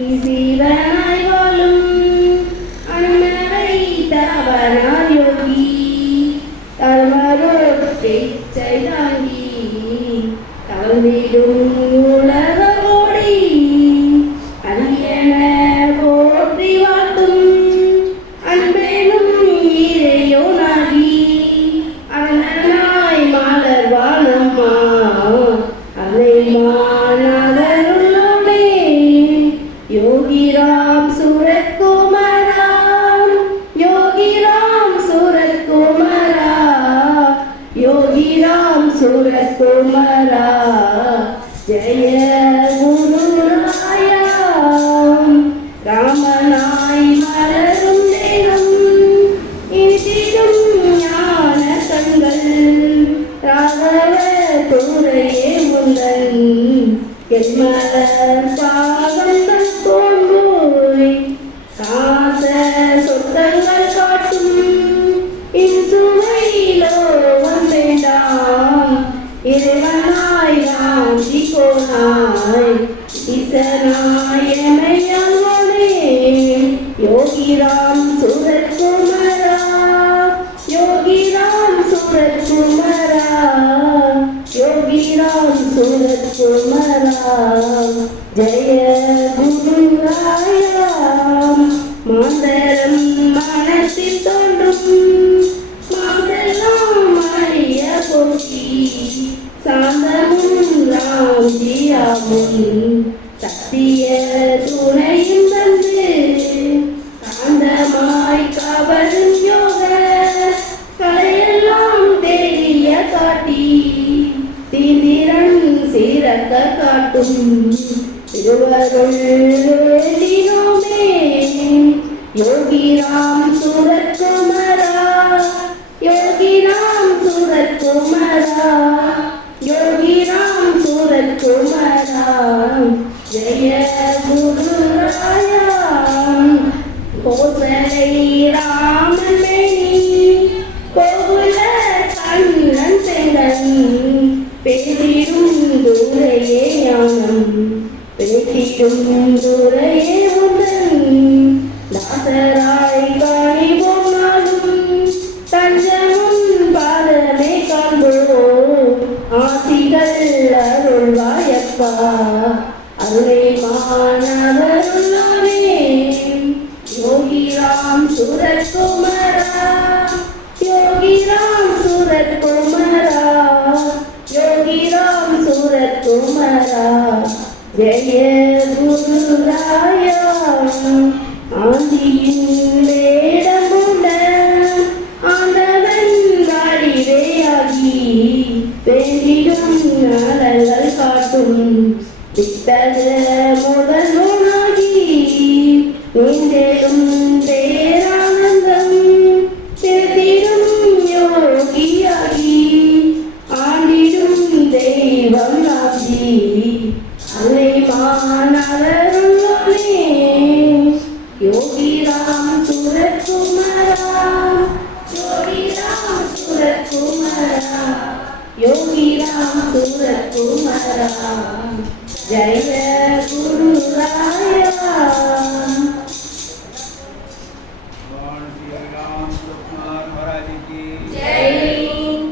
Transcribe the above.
சீவனாய் வாழும் அண்ணரை தவனார் யோகி தர்மரோட்டை தாங்கி கல்விடும் உலகோடி அரியன போற்றி வாழ்த்தும் அன்பேனும் ஈரையோனாகி அண்ணனாய் மாலர் வாழம்மா அதை மாநகருள்ளோனே योगी राम सूरत कुमारा योगी राम सूरत कुमारा योगी राम सूरत कुमारा जय गुरु राया रामनाय மலரும் தேகம் இனிதிடும் ஞான கண்கள் ராகவ தூரையே உந்தன் என்மலர் பாவங்கள் தோன்றும் காச சொத்தங்கள் காட்டும் இன்சுவையிலோ வந்தேண்டாம் இறைவனாய் ராஞ்சி கோனாய் இசனாயமையானே யோகி ராம் சூரத் குமாரா யோகி ராம் சூரத் குமாரா योगी राम सूरत कुमारा जय गुरु राया மாந்தரம் மனத்தில் தோன்றும் மாதெல்லாம் அறிய போக்கி சாந்தமும் ராஞ்சியாமும் சத்திய துணையும் தந்து காந்தமாய் கவரும் யோக கலையெல்லாம் தெரிய காட்டி தீந்திரன் சீரக்க காட்டும் திருவருள் வேண்டினோமே யோகி ராம் சூரத் குமாரா யோகி ராம் சூரத் குமாரா யோகி ராம் சூரத் குமாரா ஜெய குரு ராயா கோசலை ராமன் மேனி கோகுல கண்ணன் செங்கன் பேசிடும் துரையே ஞானம் பேசிடும் துரையே உந்தன் தாசராய் காணி போனாலும் தஞ்சமும் பாதமே காண்போ ஆசிகள் அருள்வாயப்பா அருளை மாநகருள்ளானே யோகி ராம் சூரத் குமாரா योगी राम सूरत कुमारा योगी राम सूरत कुमारा जय गुरु राया ஆந்தியின் வேடமுட ஆண்டவன் வாழிவேயாகி பெரிடும் நலங்கள் காட்டும் வித்தக முதல் நூலாகி நீண்டேடும் பேரானந்தம் திருத்திடும் யோகியாகி ஆண்டிடும் தெய்வம் நாகி அலை மாநகருள்ளோனே யோகி ராம் சூரத் குமாரா யோகி ராம் சூரத் குமாரா யோகி ராம் சூரத் குமாரா ஜய குரு ராயா